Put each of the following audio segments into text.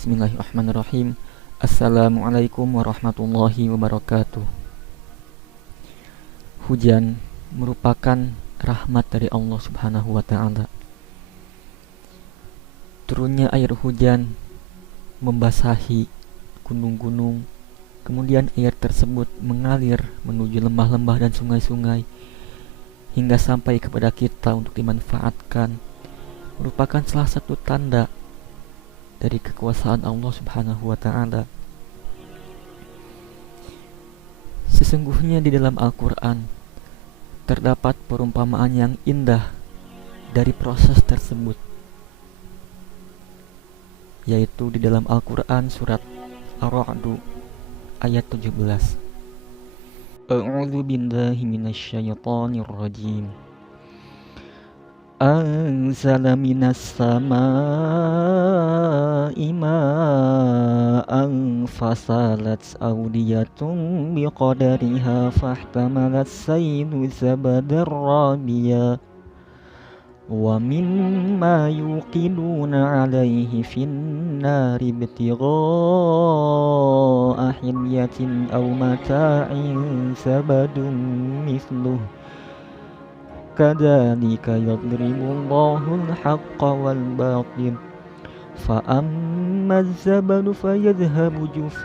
Bismillahirrahmanirrahim. Assalamualaikum warahmatullahi wabarakatuh. Hujan merupakan rahmat dari Allah Subhanahu wa Ta'ala. Turunnya air hujan membasahi gunung-gunung, kemudian air tersebut mengalir menuju lembah-lembah dan sungai-sungai hingga sampai kepada kita untuk dimanfaatkan, merupakan salah satu tanda dari kekuasaan Allah Subhanahu wa Ta'ala. Sesungguhnya di dalam Al-Quran terdapat perumpamaan yang indah dari proses tersebut, yaitu di dalam Al-Quran surat Ar-Ra'd ayat 17. A'udzu billahi minasyaitonir rajim. Anzala minas samaa'i ma'an fasalat awdiyatun biqadariha fahtamalat saylu zabadar rabiya wa mimma yuqiduna alaihi finnari ibtigha'a hilyatin aw mata'in zabadun mithluh kadzalika yadribullahu al-haqqa wal-batil fa'amma az-zabadu fayadhhabu jufaa'a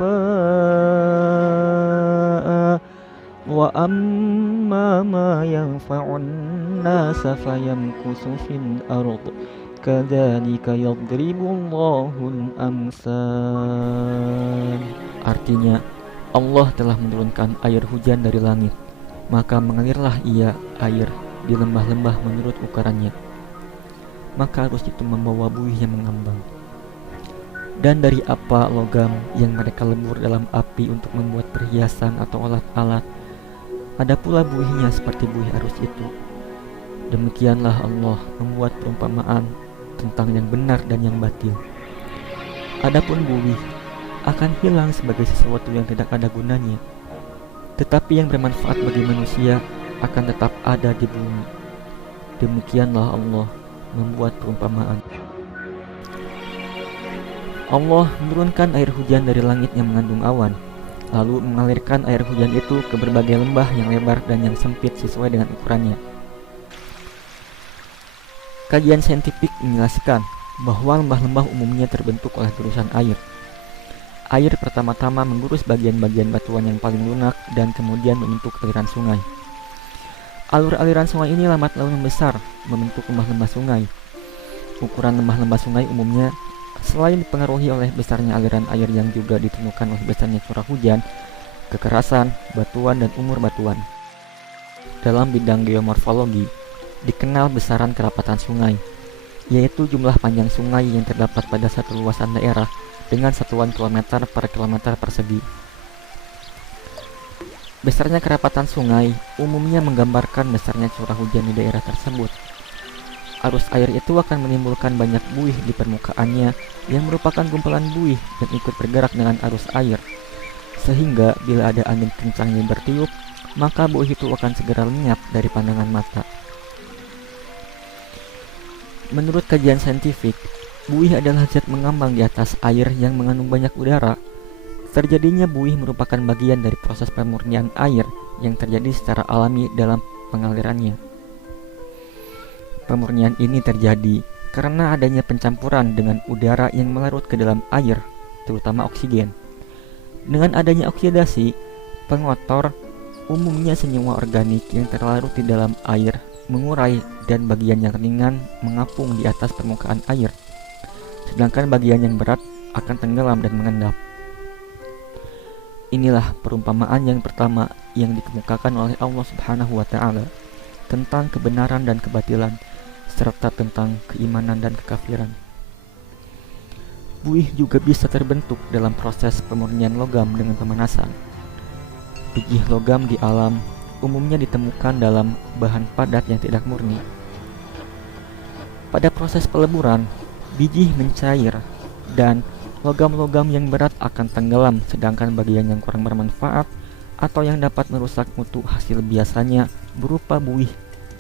wa amma ma yanfa'un nasa fayamkusu fil ard kadzalika yadribullahu al-amsal. Artinya, Allah telah menurunkan air hujan dari langit, maka mengalirlah ia air di lembah-lembah menurut ukurannya, maka arus itu membawa buih yang mengambang. Dan dari apa logam yang mereka lebur dalam api untuk membuat perhiasan atau alat-alat, ada pula buihnya seperti buih arus itu. Demikianlah Allah membuat perumpamaan tentang yang benar dan yang batil. Adapun buih akan hilang sebagai sesuatu yang tidak ada gunanya, tetapi yang bermanfaat bagi manusia akan tetap ada di bumi. Demikianlah Allah membuat perumpamaan. Allah menurunkan air hujan dari langit yang mengandung awan, lalu mengalirkan air hujan itu ke berbagai lembah yang lebar dan yang sempit sesuai dengan ukurannya. Kajian saintifik menjelaskan bahwa lembah-lembah umumnya terbentuk oleh gurusan air. Air pertama-tama menggurus bagian-bagian batuan yang paling lunak dan kemudian membentuk aliran sungai. Alur-aliran sungai ini lambat laun membesar, membentuk lembah-lembah sungai. Ukuran lembah-lembah sungai umumnya selain dipengaruhi oleh besarnya aliran air yang juga ditentukan oleh besarnya curah hujan, kekerasan batuan dan umur batuan. Dalam bidang geomorfologi, dikenal besaran kerapatan sungai, yaitu jumlah panjang sungai yang terdapat pada satu luasan daerah dengan satuan kilometer per kilometer persegi. Besarnya kerapatan sungai umumnya menggambarkan besarnya curah hujan di daerah tersebut. Arus air itu akan menimbulkan banyak buih di permukaannya yang merupakan gumpalan buih yang ikut bergerak dengan arus air, sehingga bila ada angin kencang yang bertiup, maka buih itu akan segera lenyap dari pandangan mata. Menurut kajian saintifik, buih adalah zat mengambang di atas air yang mengandung banyak udara. Terjadinya buih merupakan bagian dari proses pemurnian air yang terjadi secara alami dalam pengalirannya. Pemurnian ini terjadi karena adanya pencampuran dengan udara yang melarut ke dalam air, terutama oksigen. Dengan adanya oksidasi, pengotor, umumnya senyawa organik yang terlarut di dalam air, mengurai dan bagian yang ringan mengapung di atas permukaan air, sedangkan bagian yang berat akan tenggelam dan mengendap. Inilah perumpamaan yang pertama yang dikemukakan oleh Allah Subhanahu wa Ta'ala tentang kebenaran dan kebatilan, serta tentang keimanan dan kekafiran. Buih juga bisa terbentuk dalam proses pemurnian logam dengan pemanasan. Biji logam di alam umumnya ditemukan dalam bahan padat yang tidak murni. Pada proses peleburan, biji mencair dan logam-logam yang berat akan tenggelam, sedangkan bagian yang kurang bermanfaat atau yang dapat merusak mutu hasil biasanya berupa buih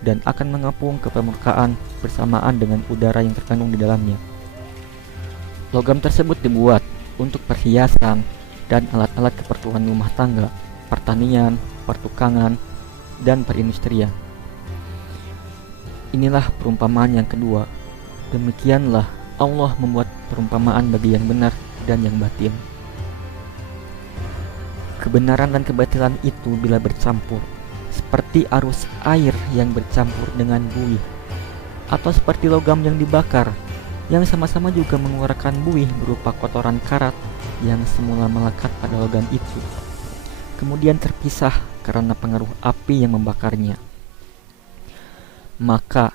dan akan mengapung ke permukaan bersamaan dengan udara yang terkandung di dalamnya. Logam tersebut dibuat untuk perhiasan dan alat-alat keperluan rumah tangga, pertanian, pertukangan, dan perindustrian. Inilah perumpamaan yang kedua. Demikianlah Allah membuat perumpamaan bagi yang benar dan yang batil. Kebenaran dan kebatilan itu bila bercampur, seperti arus air yang bercampur dengan buih, atau seperti logam yang dibakar, yang sama-sama juga mengeluarkan buih berupa kotoran karat yang semula melekat pada logam itu, kemudian terpisah karena pengaruh api yang membakarnya. Maka,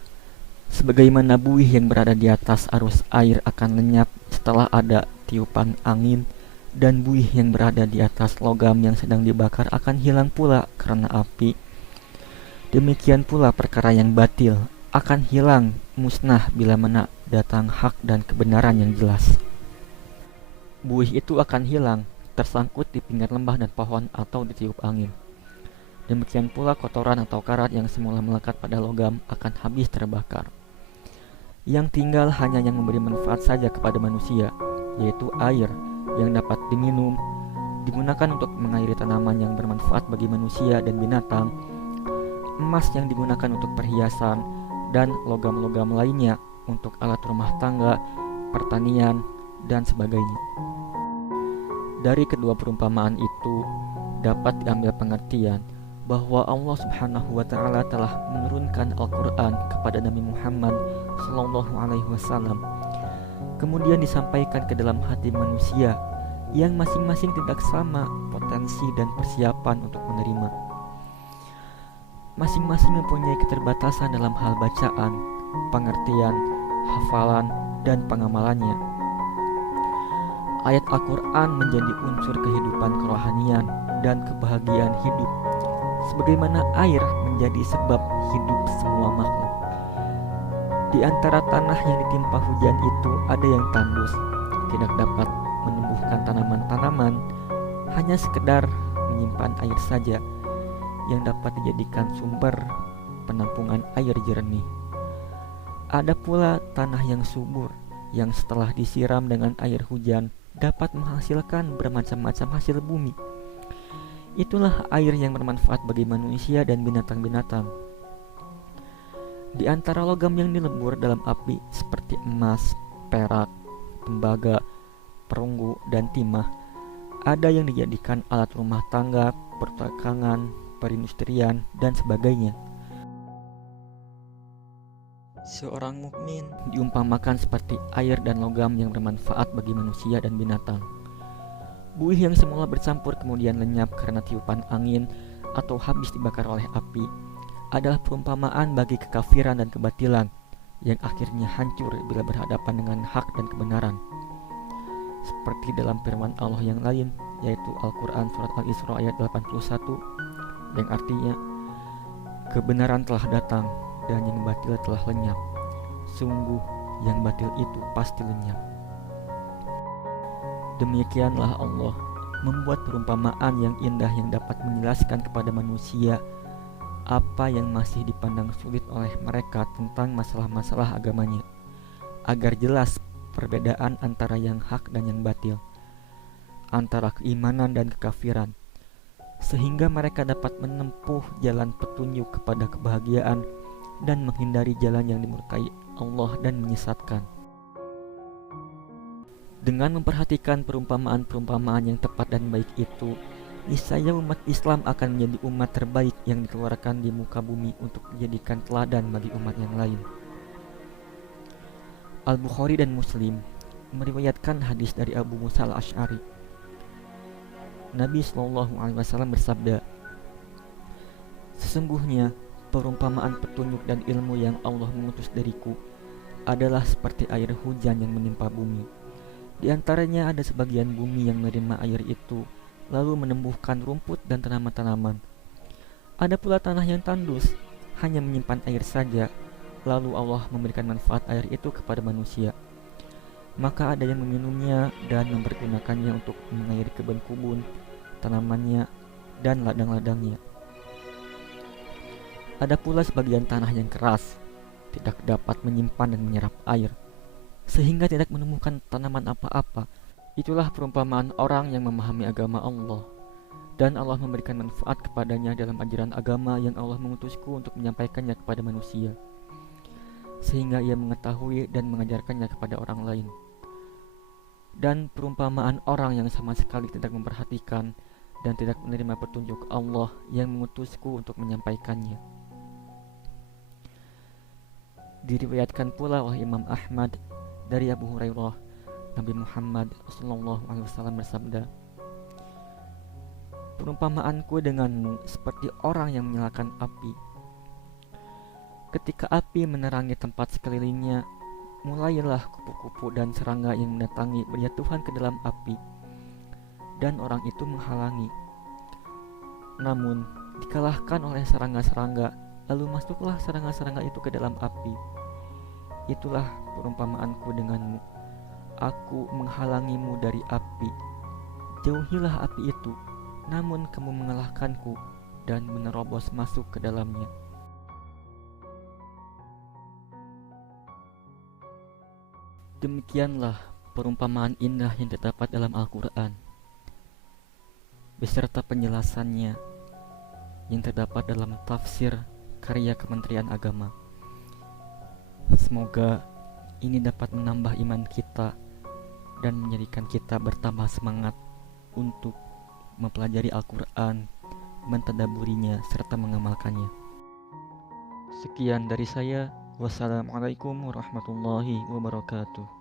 sebagaimana buih yang berada di atas arus air akan lenyap setelah ada tiupan angin, dan buih yang berada di atas logam yang sedang dibakar akan hilang pula karena api, demikian pula perkara yang batil akan hilang, musnah bila mana datang hak dan kebenaran yang jelas. Buih itu akan hilang, tersangkut di pinggir lembah dan pohon atau ditiup angin. Demikian pula kotoran atau karat yang semula melekat pada logam akan habis terbakar. Yang tinggal hanya yang memberi manfaat saja kepada manusia, yaitu air yang dapat diminum, digunakan untuk mengairi tanaman yang bermanfaat bagi manusia dan binatang, emas yang digunakan untuk perhiasan, dan logam-logam lainnya untuk alat rumah tangga, pertanian, dan sebagainya. Dari kedua perumpamaan itu dapat diambil pengertian bahwa Allah Subhanahu wa Ta'ala telah menurunkan Al-Quran kepada Nabi Muhammad SAW, kemudian disampaikan ke dalam hati manusia yang masing-masing tidak sama potensi dan persiapan untuk menerima. Masing-masing mempunyai keterbatasan dalam hal bacaan, pengertian, hafalan, dan pengamalannya. Ayat Al-Quran menjadi unsur kehidupan kerohanian dan kebahagiaan hidup, sebagaimana air menjadi sebab hidup semua makhluk. Di antara tanah yang ditimpa hujan itu ada yang tandus, tidak dapat menumbuhkan tanaman-tanaman, hanya sekedar menyimpan air saja yang dapat dijadikan sumber penampungan air jernih. Ada pula tanah yang subur, yang setelah disiram dengan air hujan dapat menghasilkan bermacam-macam hasil bumi. Itulah air yang bermanfaat bagi manusia dan binatang-binatang. Di antara logam yang dilebur dalam api seperti emas, perak, tembaga, perunggu, dan timah, ada yang dijadikan alat rumah tangga, pertukangan, perindustrian, dan sebagainya. Seorang mukmin diumpamakan seperti air dan logam yang bermanfaat bagi manusia dan binatang. Buih yang semula bercampur kemudian lenyap karena tiupan angin atau habis dibakar oleh api adalah perumpamaan bagi kekafiran dan kebatilan yang akhirnya hancur bila berhadapan dengan hak dan kebenaran. Seperti dalam firman Allah yang lain, yaitu Al-Quran Surat Al-Isra ayat 81, yang artinya, kebenaran telah datang dan yang batil telah lenyap. Sungguh yang batil itu pasti lenyap. Demikianlah Allah membuat perumpamaan yang indah yang dapat menjelaskan kepada manusia apa yang masih dipandang sulit oleh mereka tentang masalah-masalah agamanya, agar jelas perbedaan antara yang hak dan yang batil, antara keimanan dan kekafiran, sehingga mereka dapat menempuh jalan petunjuk kepada kebahagiaan dan menghindari jalan yang dimurkai Allah dan menyesatkan. Dengan memperhatikan perumpamaan-perumpamaan yang tepat dan baik itu, niscaya umat Islam akan menjadi umat terbaik yang dikeluarkan di muka bumi untuk menjadikan teladan bagi umat yang lain. Al-Bukhari dan Muslim meriwayatkan hadis dari Abu Musa al-Asy'ari. Nabi SAW bersabda, "Sesungguhnya perumpamaan petunjuk dan ilmu yang Allah mengutus dariku adalah seperti air hujan yang menimpa bumi. Di antaranya ada sebagian bumi yang menerima air itu, lalu menumbuhkan rumput dan tanaman-tanaman. Ada pula tanah yang tandus, hanya menyimpan air saja, lalu Allah memberikan manfaat air itu kepada manusia. Maka ada yang meminumnya dan mempergunakannya untuk mengairi kebun-kebun, tanamannya, dan ladang-ladangnya. Ada pula sebagian tanah yang keras, tidak dapat menyimpan dan menyerap air. sehingga tidak menemukan tanaman apa-apa. Itulah perumpamaan orang yang memahami agama Allah, dan Allah memberikan manfaat kepadanya dalam ajaran agama yang Allah mengutusku untuk menyampaikannya kepada manusia, sehingga ia mengetahui dan mengajarkannya kepada orang lain. Dan perumpamaan orang yang sama sekali tidak memperhatikan dan tidak menerima petunjuk Allah yang mengutusku untuk menyampaikannya. Diriwayatkan pula oleh Imam Ahmad dari Abu Hurairah, Nabi Muhammad SAW bersabda, "Perumpamaanku denganmu seperti orang yang menyalakan api. Ketika api menerangi tempat sekelilingnya, mulailah kupu-kupu dan serangga yang mendatangi berjatuhan ke dalam api, dan orang itu menghalangi. Namun, dikalahkan oleh serangga-serangga, lalu masuklah serangga-serangga itu ke dalam api. Itulah perumpamaanku denganmu. Aku menghalangimu dari api. Jauhilah api itu, namun kamu mengalahkanku dan menerobos masuk ke dalamnya." Demikianlah perumpamaan indah yang terdapat dalam Al-Quran, beserta penjelasannya yang terdapat dalam tafsir karya Kementerian Agama. Semoga ini dapat menambah iman kita dan menjadikan kita bertambah semangat untuk mempelajari Al-Quran, mentadaburinya, serta mengamalkannya. Sekian dari saya. Wassalamualaikum warahmatullahi wabarakatuh.